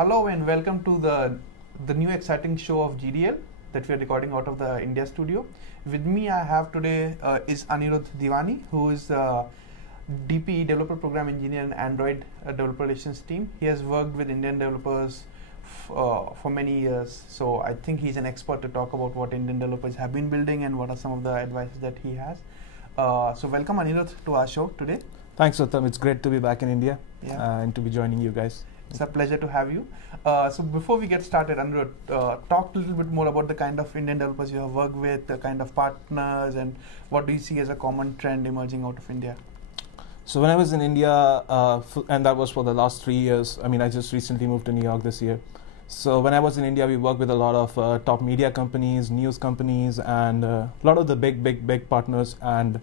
Hello and welcome to the new exciting show of GDL that we are recording out of the India studio. With me I have today is Anirudh Divani, who is DPE Developer Program Engineer and Android Developer Relations team. He has worked with Indian developers for many years, so I think he's an expert to talk about what Indian developers have been building and what are some of the advices that he has. So welcome Anirudh to our show today. Thanks, Uttam. It's great to be back in India and to be joining you guys. It's a pleasure to have you. So before we get started, Anirudh, talk a little bit more about the kind of Indian developers you have worked with, the kind of partners, and what do you see as a common trend emerging out of India? So when I was in India, and that was for the last 3 years, I just recently moved to New York this year. So when I was in India, we worked with a lot of top media companies, news companies, and a lot of the big partners. And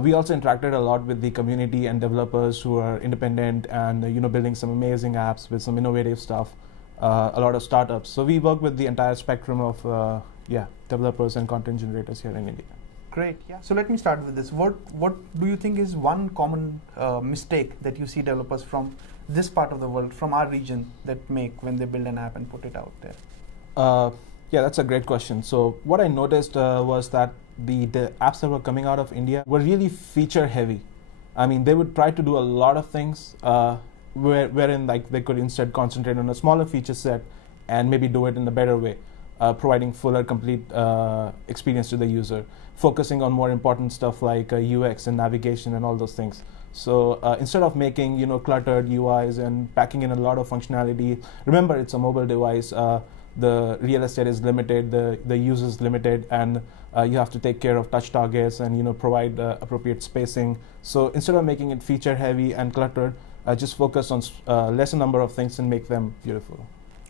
we also interacted a lot with the community and developers who are independent and building some amazing apps with some innovative stuff. A lot of startups. So we work with the entire spectrum of developers and content generators here in India. Great. Yeah. So let me start with this. What do you think is one common mistake that you see developers from this part of the world, from our region, that make when they build an app and put it out there? Yeah, that's a great question. So what I noticed was that the apps that were coming out of India were really feature heavy. They would try to do a lot of things wherein they could instead concentrate on a smaller feature set and maybe do it in a better way, providing fuller, complete experience to the user, focusing on more important stuff like UX and navigation and all those things. So instead of making cluttered UIs and packing in a lot of functionality, remember it's a mobile device. The real estate is limited, the use is limited, and you have to take care of touch targets and provide appropriate spacing. So instead of making it feature heavy and cluttered, just focus on lesser number of things and make them beautiful.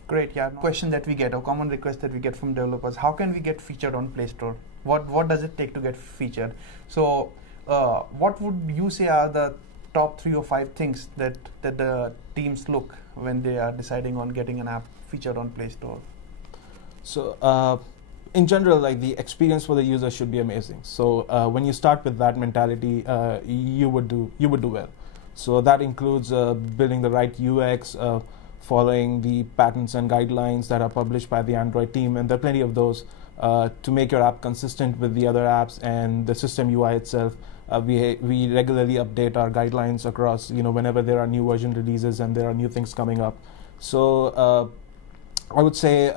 Great. Yeah. Question that we get, a common request that we get from developers: how can we get featured on Play Store? What does it take to get featured? So what would you say are the top 3 or 5 things that the teams look when they are deciding on getting an app featured on Play Store? So in general, the experience for the user should be amazing. So when you start with that mentality, you would do well. So that includes building the right UX, following the patterns and guidelines that are published by the Android team, and there are plenty of those to make your app consistent with the other apps and the system UI itself. We regularly update our guidelines across, whenever there are new version releases and there are new things coming up. So I would say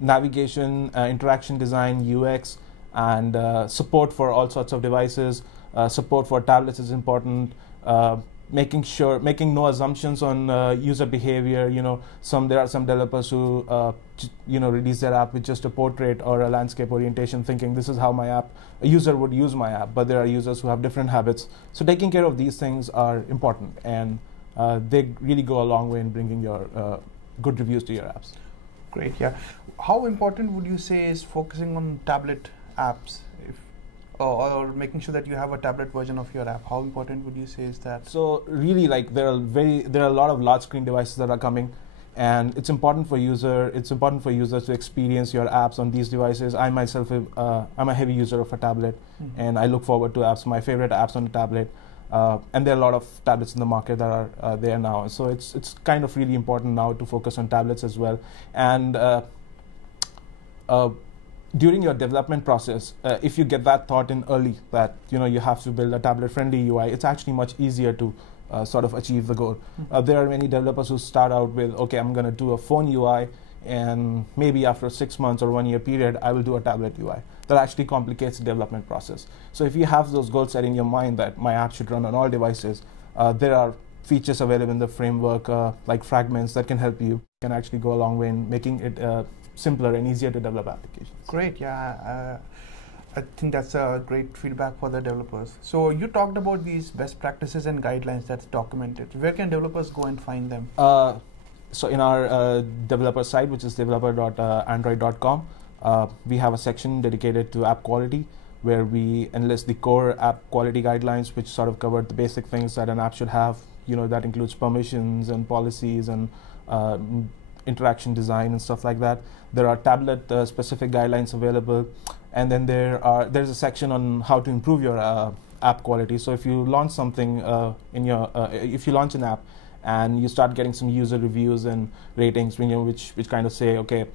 navigation, interaction design, UX, and support for all sorts of devices. Support for tablets is important. Making no assumptions on user behavior. There are some developers who release their app with just a portrait or a landscape orientation, thinking this is how a user would use my app. But there are users who have different habits. So taking care of these things are important, and they really go a long way in bringing your good reviews to your apps. Great. Yeah. How important would you say is focusing on tablet apps, or making sure that you have a tablet version of your app? How important would you say is that? So really, there are a lot of large screen devices that are coming, and it's important for users to experience your apps on these devices. I myself, I'm a heavy user of a tablet, and I look forward to apps. My favorite apps on a tablet, and there are a lot of tablets in the market that are there now. So it's kind of really important now to focus on tablets as well. And during your development process, if you get that thought in early that you have to build a tablet-friendly UI, it's actually much easier to sort of achieve the goal. There are many developers who start out with, okay, I'm going to do a phone UI, and maybe after 6 months or 1 year period, I will do a tablet UI. That actually complicates the development process. So if you have those goals set in your mind that my app should run on all devices, there are features available in the framework like fragments that can help you. Can actually go a long way in making it simpler and easier to develop applications. Great. Yeah. I think that's a great feedback for the developers. So you talked about these best practices and guidelines that's documented. Where can developers go and find them? So in our developer site, which is developer.android.com, we have a section dedicated to app quality, where we enlist the core app quality guidelines, which sort of cover the basic things that an app should have. That includes permissions and policies and interaction design and stuff like that. There are tablet specific guidelines available, and then there's a section on how to improve your app quality. So if you launch something if you launch an app and you start getting some user reviews and ratings, which kind of say, okay,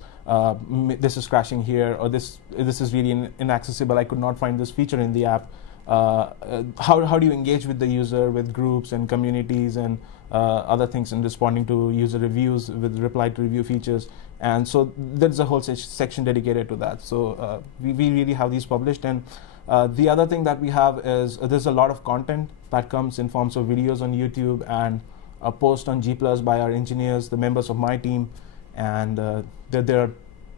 this is crashing here, or this is really inaccessible. I could not find this feature in the app. How do you engage with the user, with groups and communities and other things, and responding to user reviews with reply to review features? And so there's a whole section dedicated to that. So we really have these published. And the other thing that we have is there's a lot of content that comes in forms of videos on YouTube and a post on G+ by our engineers, the members of my team, and there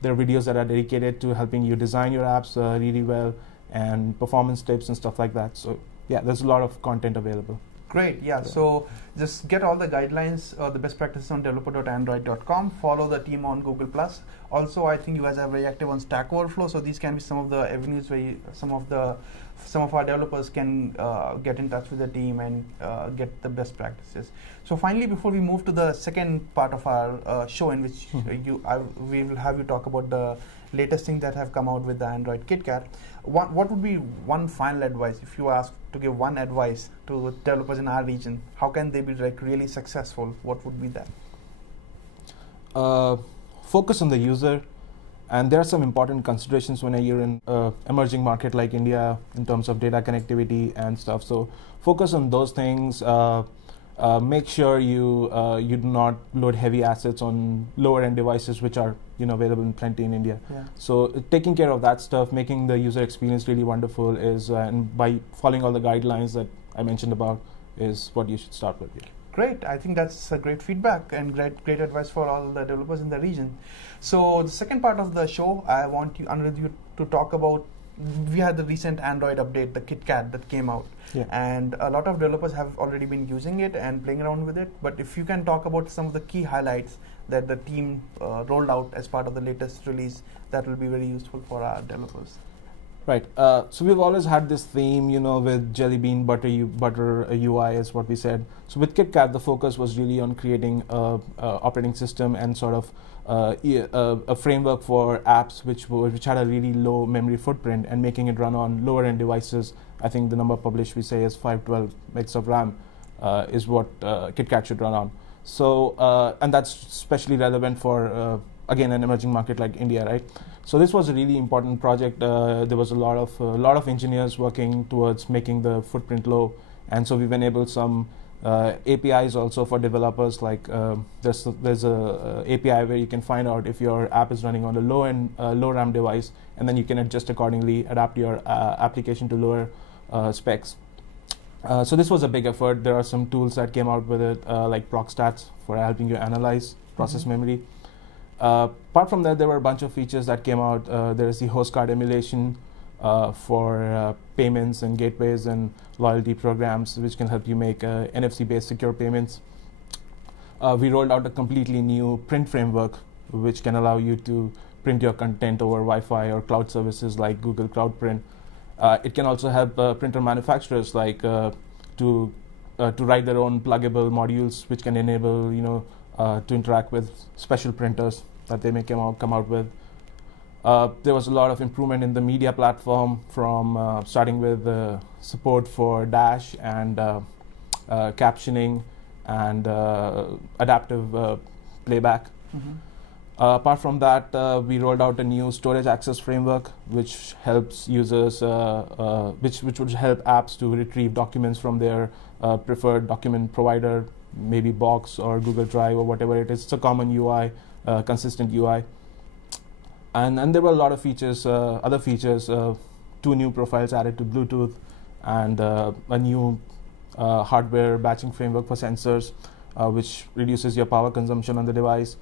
are videos that are dedicated to helping you design your apps really well, and performance tips and stuff like that. So yeah, there's a lot of content available. Great, yeah. So just get all the guidelines, the best practices on developer.android.com. Follow the team on Google+. Also, I think you guys are very active on Stack Overflow, so these can be some of the avenues where some of our developers can get in touch with the team and get the best practices. So finally, before we move to the second part of our show, in which we will have you talk about the latest things that have come out with the Android KitKat, what would be one final advice if you ask to give one advice to developers in our region? How can they be like really successful? What would be that? Focus on the user, and there are some important considerations when you're in emerging market like India in terms of data connectivity and stuff. So focus on those things. Make sure you do not load heavy assets on lower end devices, which are available in plenty in India. Yeah. So taking care of that stuff, making the user experience really wonderful is, and by following all the guidelines that I mentioned about, is what you should start with. Yeah. Great. I think that's a great feedback and great advice for all the developers in the region. So the second part of the show, I want you, Anirudh, to talk about. We had the recent Android update, the KitKat, that came out. Yeah. And a lot of developers have already been using it and playing around with it. But if you can talk about some of the key highlights that the team rolled out as part of the latest release, that will be very useful for our developers. Right. So we've always had this theme, with Jelly Bean Butter UI is what we said. So with KitKat, the focus was really on creating a operating system and sort of a framework for apps which had a really low memory footprint, and making it run on lower end devices. I think the number published we say is 512 megs of RAM is what KitKat should run on. So and that's especially relevant for again an emerging market like India, right? So this was a really important project. There was a lot of engineers working towards making the footprint low, and so we've enabled some APIs also for developers. Like there's a API where you can find out if your app is running on a low RAM device, and then you can adjust accordingly, adapt your application to lower specs. So this was a big effort. There are some tools that came out with it, like ProcStats for helping you analyze process memory. Apart from that, there were a bunch of features that came out. There is the host card emulation for payments and gateways and loyalty programs, which can help you make NFC-based secure payments. We rolled out a completely new print framework, which can allow you to print your content over Wi-Fi or cloud services like Google Cloud Print. It can also help printer manufacturers like to write their own pluggable modules, which can enable to interact with special printers that they may come out with. There was a lot of improvement in the media platform, from starting with support for Dash and captioning and adaptive playback. Apart from that, we rolled out a new storage access framework, which helps users, which would help apps to retrieve documents from their preferred document provider, maybe Box or Google Drive or whatever it is. It's a common UI, consistent UI. And there were a lot of features, other features, 2 new profiles added to Bluetooth, and a new hardware batching framework for sensors, which reduces your power consumption on the device.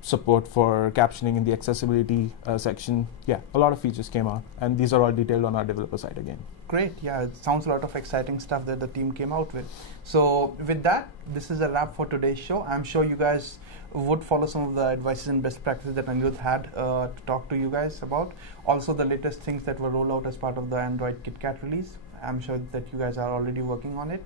Support for captioning in the accessibility section. Yeah, a lot of features came out, and these are all detailed on our developer site again. Great. Yeah, it sounds a lot of exciting stuff that the team came out with. So with that, this is a wrap for today's show. I'm sure you guys would follow some of the advices and best practices that Anirudh had to talk to you guys about. Also, the latest things that were rolled out as part of the Android KitKat release. I'm sure that you guys are already working on it.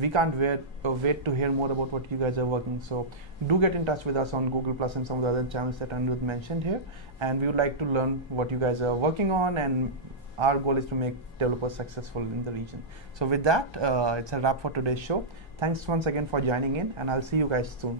We can't wait to hear more about what you guys are working. So do get in touch with us on Google Plus and some of the other channels that Anirudh mentioned here. And we would like to learn what you guys are working on and our goal is to make developers successful in the region. So with that, it's a wrap for today's show. Thanks once again for joining in, and I'll see you guys soon.